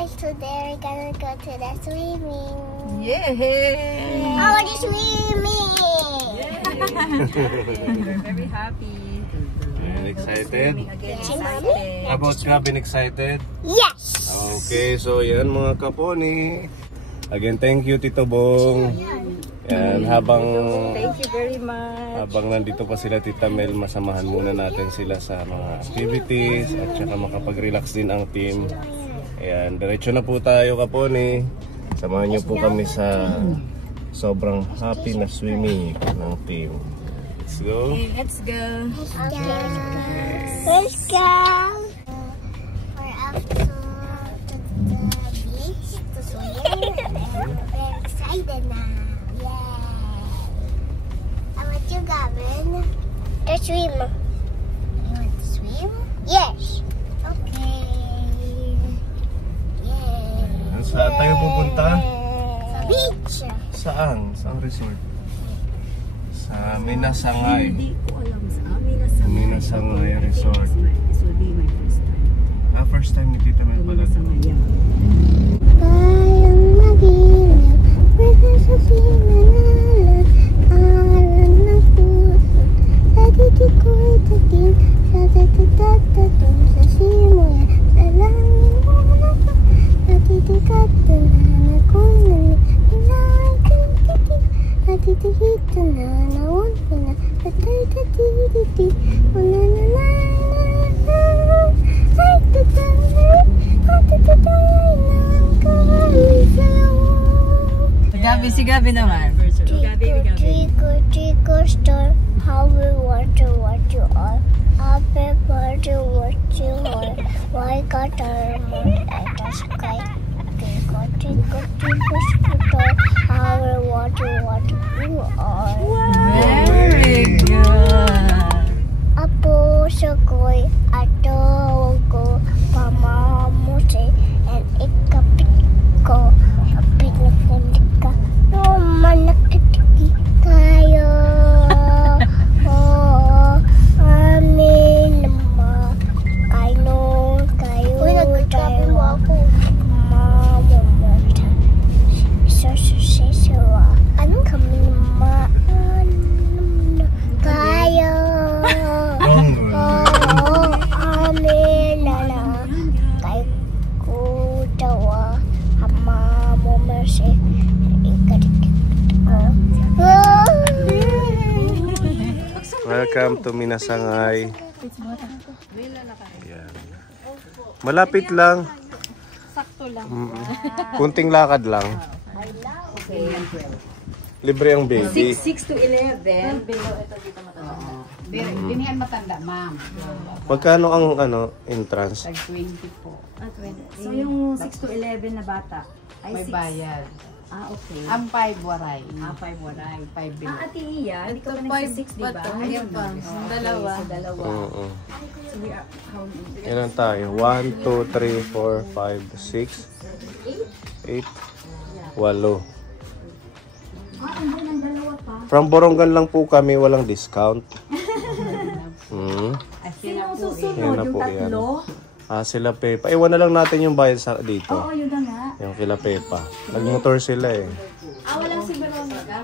guys, today we're gonna go to the swimming. Yay! I want to swimming! We're very happy. And excited? Excited. How about Gavin, excited? Yes! Okay, so yan mga kaponi. Again, thank you Tito Bong. Yan, Thank you very much. habang nandito pa sila Tita Mel, masamahan muna natin sila sa mga activities at saka makapag-relax din ang team. Ayan, diretso na po tayo kaponi. Samahan niyo po kami sa sobrang happy na swimming ng team. Let's go. Okay, let's go. Let's go! We're up to the beach to swim. We're excited now. Yay! How about you, Gavin? To swim. You want to swim? Yes. Okay. Yay! Saan tayo pupunta? Sa beach. Saan? Saan resort? Sa Minasangay. Hindi ko alam sa amin Minasangay Resort. This will be my first time. First time ni Tita Mel pala. Minasangay. Kayang mag-ingat, pwede sa sinalan, aral ng puso, dati ko'y tating, sa dati-tatatong, sa simula, sa langit mo na ka, natitikataan akong namin, hinahal-titig, natitihito na, nawon ko na, tatay-tatititi, unananay, ay tatay, Si Gabi naman. Trick or store, how we want to what you are. Happy birthday, what you are. Why got our moon at the sky? Trick or store, how we want to what you are. Very good. Apo sako'y atawag ko, pamamuti, and ikapit ko, kapit na kulit ka, naman nakitiki tayo. Oh, amin naman, kayo tayo, mamamata, sasusisawa, kami naman, tayo. Amin na lang kay Kudawa ama mo mercy ikadikit ko. Welcome to Minasangay. Ayan. Malapit lang. Sakto lang. Kunting lakad lang. Okay. Libre ang baby. 6 to 11. Below ito dito matanda. Binihan matanda, ma'am. Magkano ang entrance? Tag 20 po. 20. So yung 6 to 11 na bata ay May 6. bayad. Okay. Ang 5 waray. 5 waray. 5 below. Ate Iya, hindi ka pa nag-6, di ba? Ayun pa. Dalawa. Dalawa. Oo. So we are, how many? Ilan tayo? 1, 2, 3, 4, 5, 6, 8, 8. Andun ang dalawa pa. From Borongan lang po kami, walang discount. Sino susunod? Yan na Yung po, tatlo? Sila Pepa. Iwan na lang natin yung bayad dito. Oo, yun na nga. Yung kila Pepa. Nagmotor sila eh. Walang si Veronica.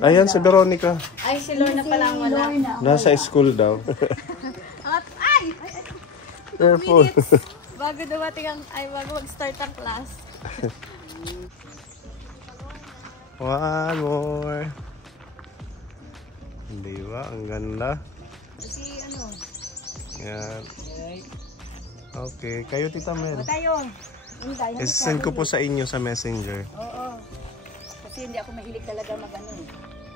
Ayan si Veronica. Ay, si Lorna pala ang wala. Nasa school daw. Ay! Careful. Bago dumating ang, bago mag-start ang class. One more. Di ba? Ang ganda. Si ano? Yan. Okay. Kayo Tita Mel. Tayo. Send ko po sa inyo sa messenger. Oo. Kasi hindi ako mahilig talaga mag-ano eh.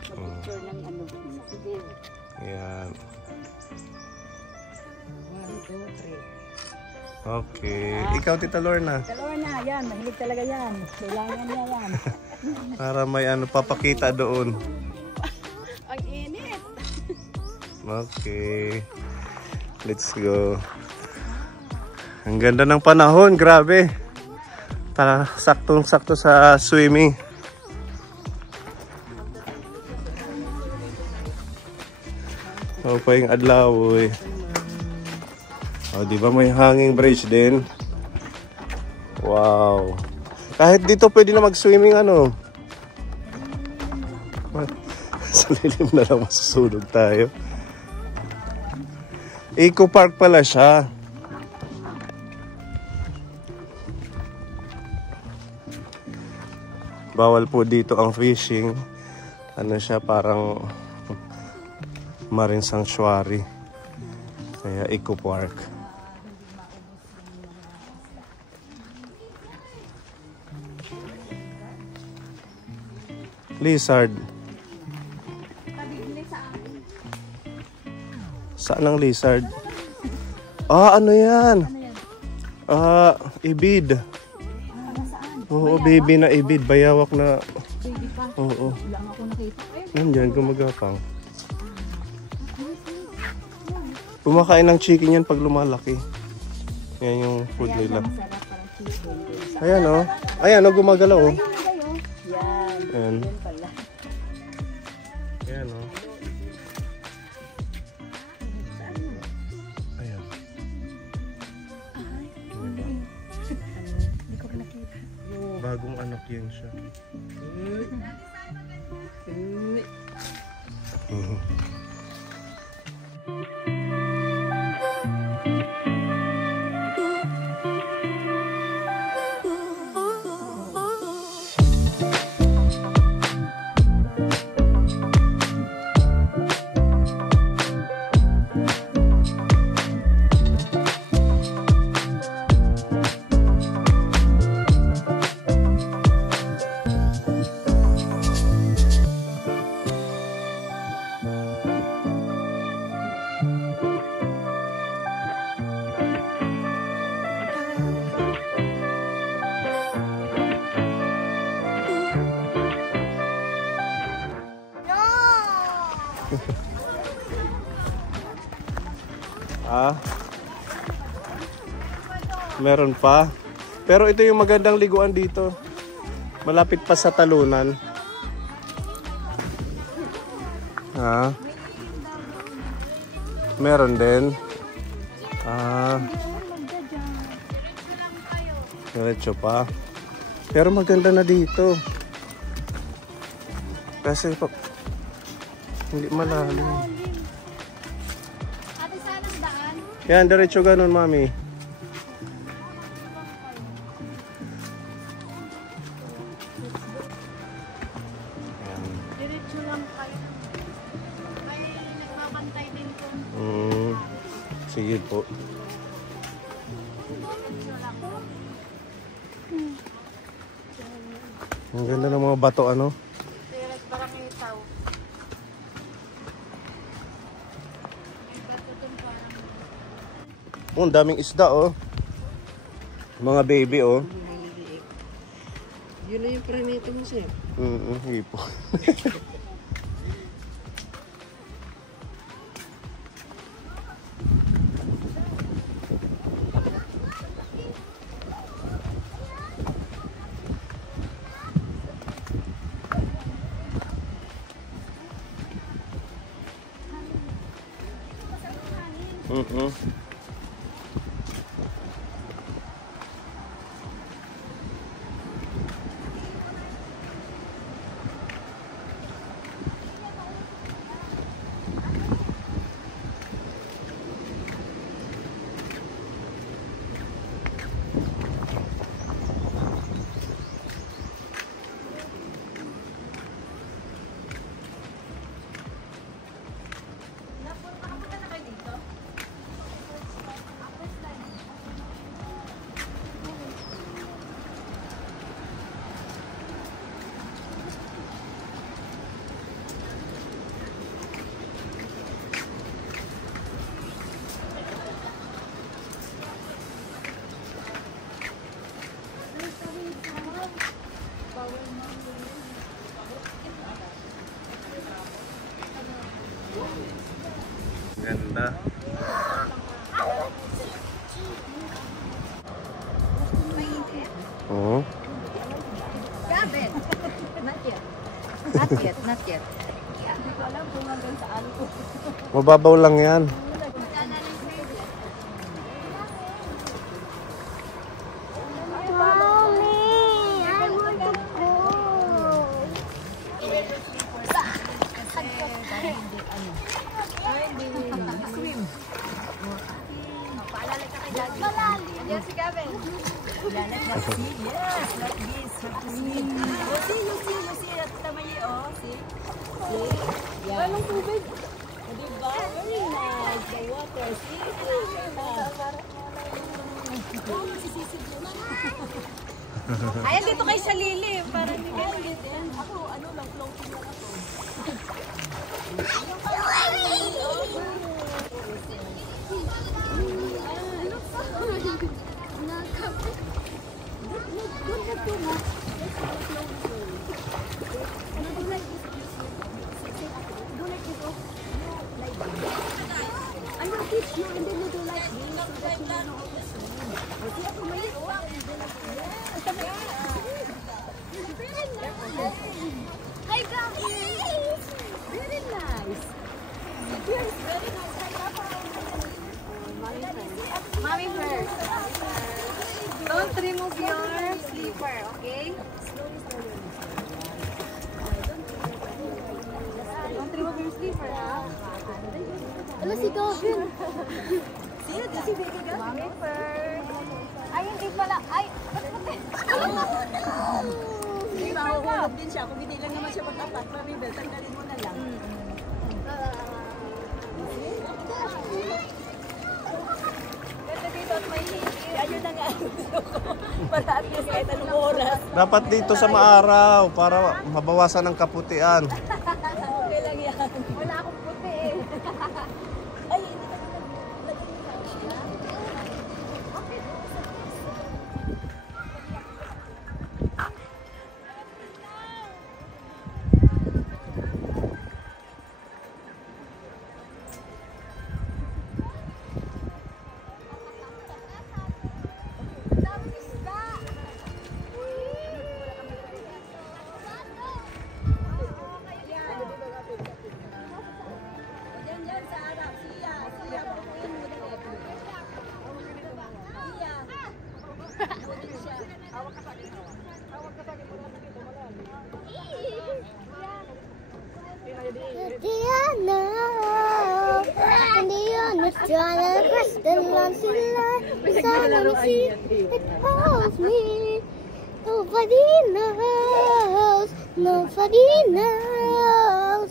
Mag-picture ng ano. Sige. Yan. 1, 2, 3. Okay. Ikaw Tita Lorna. Dalawa na, yan. Mahilig talaga yan. Kailangan niya yan. Para may papakita doon. Ang init. Okay. Let's go. Ang ganda ng panahon. Grabe. Saktong-sakto sa swimming. Pa yung adlaw eh. Oh, di ba may hanging bridge din? Wow. Kahit dito pwede na mag-swimming ano. Sa lilim na lang masusunog tayo. Eco Park pala siya. Bawal po dito ang fishing. Ano siya, parang marine sanctuary. Kaya Eco Park. Lizard. Saan ang lizard? Ah, ano yan? Ah, ibid. Oo, baby na ibid. Bayawak na. Oo. Nandyan, gumagapang. Kumakain ng chicken yan pag lumalaki. Yan yung food nila. Ayan o. Ayan o, gumagalaw o. Ayan. Ayan o. Ayan. Bagong anak yan siya. Ah, meron pa. Pero ito yung magandang liguan dito. Malapit pa sa talunan. Ah, meron din. Ah, diretso pa. Pero maganda na dito. Kasi hindi malalim. Yan, diretso ganun, mami. Diretso lang kayo. Ay, nagbabantay din ko. Sige po. Ang ganda ng mga bato, ano? Direct parang itaw. Oh, ang daming isda, oh. Mga baby, oh. Yun na yung pranito mo, sir. Hipo. Ganda. Oh. Gabit. Not yet. Not yet, not yet. Hindi ko alam kung hanggang saan ko. Mababaw lang yan. Yeah, like that. See? Yes, like this. You see, at Tamayi, oh. See? Yeah. Anong tubig? Diba? Very nice. The water. See? Ayan, dito kayo sa lilim. Para hindi kayo Ako, ano lang, floating lang ako. Hi guys! Very nice. Yes, very nice. Mommy first. Don't remove your slipper, okay? Don't remove your slipper, ha? Ano si Gavin? Si Baby Gavin. Mommy first. Ay, hindi pala. Ay, Hindi, mahuhulog din siya. Kung hindi lang naman siya magtapat, Maribel, tanggalin mo na lang. ganda dito at may hindi. Ayun na nga. Para at least kahit anong oras. Dapat dito sa maaraw para mabawasan ang kaputian. Okay lang yan. Wala akong puti eh. Ay, hindi ka naglagay mo siya. Diyan sa harap. Siya. Pakuin mo dali. Siya. Hawak ka pa dito. Diana, Diana's trying to cross the line to life. It holds me. Nobody knows. Nobody knows.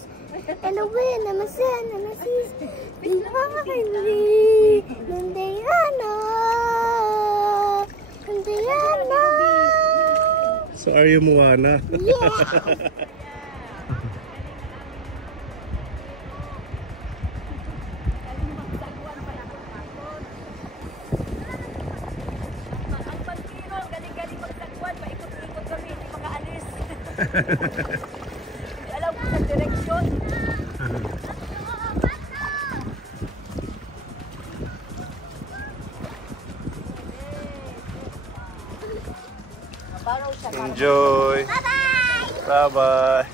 And the wind and the sun and the seas behind me. And Diana, and Diana. So are you Moana? Yeah. Ang pagkiro, galing-galing magsagwan. Paikot-ikot kami, hindi makaalis. Alam ko sa direksyon. Baraw siya. Enjoy! Bye-bye!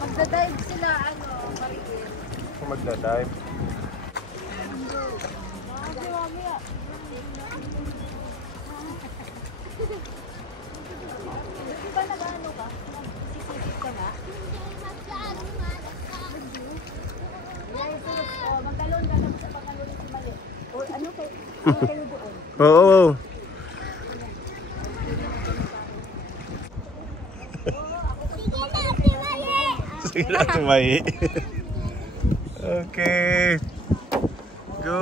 Magdadive sila, Marigil. Kung magdadive. Di ba nag-ano ka? Sisisip ka nga? Magtalon ka tapos sa pagkalon si Mali. O ano kayo doon? Oo. Sige na, tumayi. Okay. Go.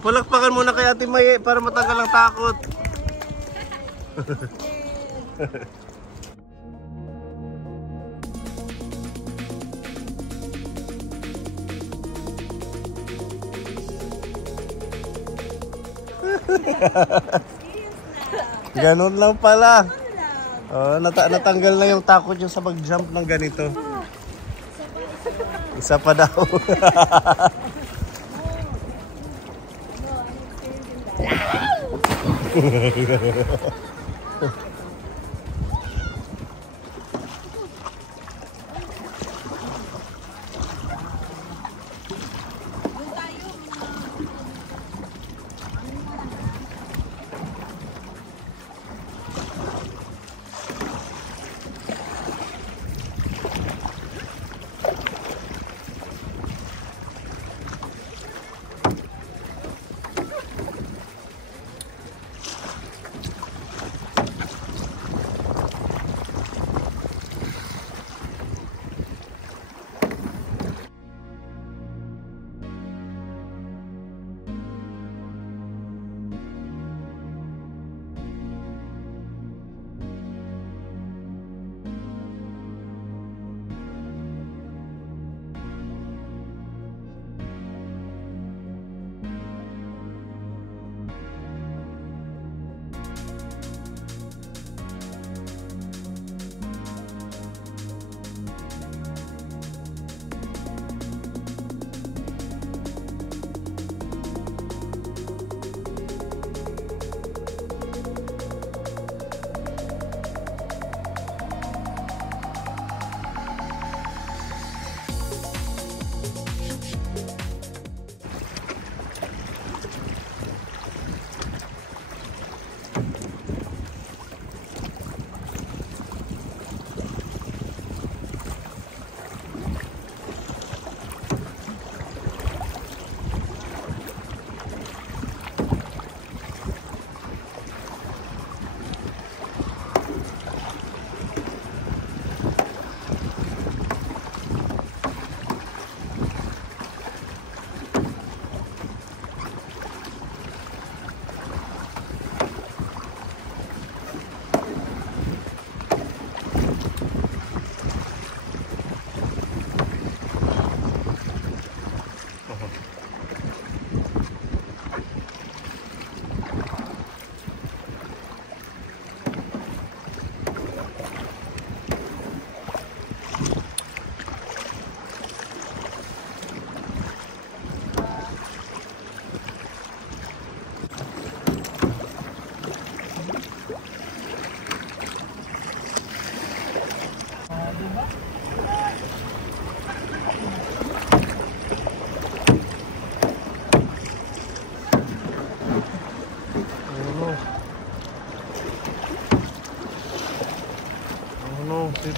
Palakpakan muna kay Ate Maye para matanggal ang takot. Ganun lang pala. Oh, natanggal na yung takot yung sa pag-jump ng ganito. Isa pa daw.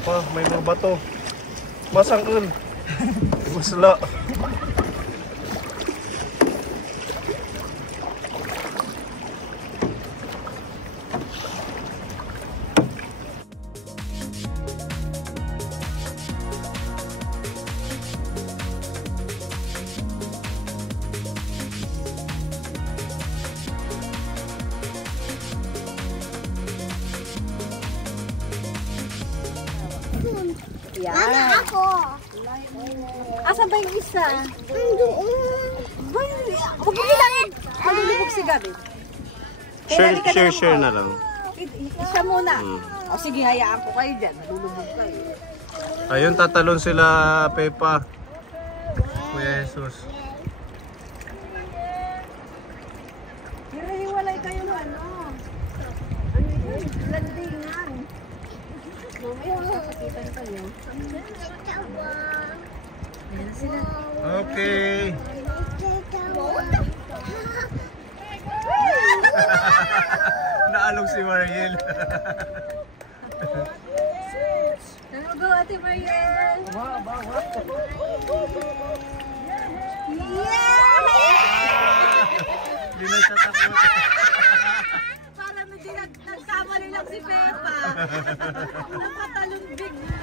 pa, may mga bato. Masangkal. Masla. Mama, ako. Asan ba yung isa? Doon. Huwag mo bilangin. Malulubog si Gabi. Share na lang. Isa muna. O sige, hayaan ko kayo dyan. Malulubog kayo. Ayun, tatalon sila, Pepa. Kuya Jesus. Hiwalay kayo ng ano. Ano yun? Landingan. Mamaya makakapitan kayo. Ayan sila. Okay. Naalong si Mariel. Ano go, Ate Mariel? Hindi na siya takot. Para nagsama nilang si Peppa. Napatalong bigla.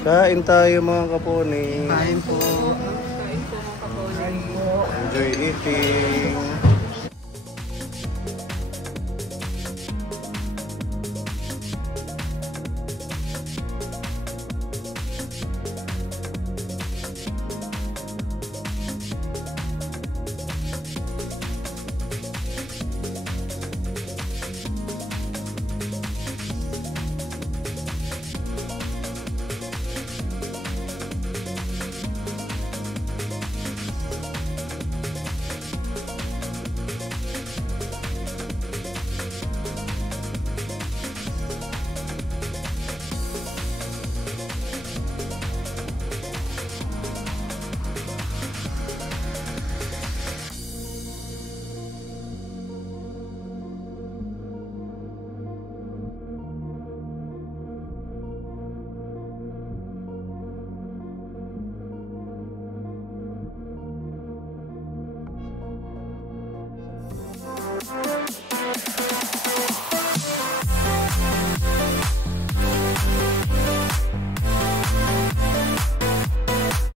Kain tayo mga kaponi. Kain po. Enjoy eating.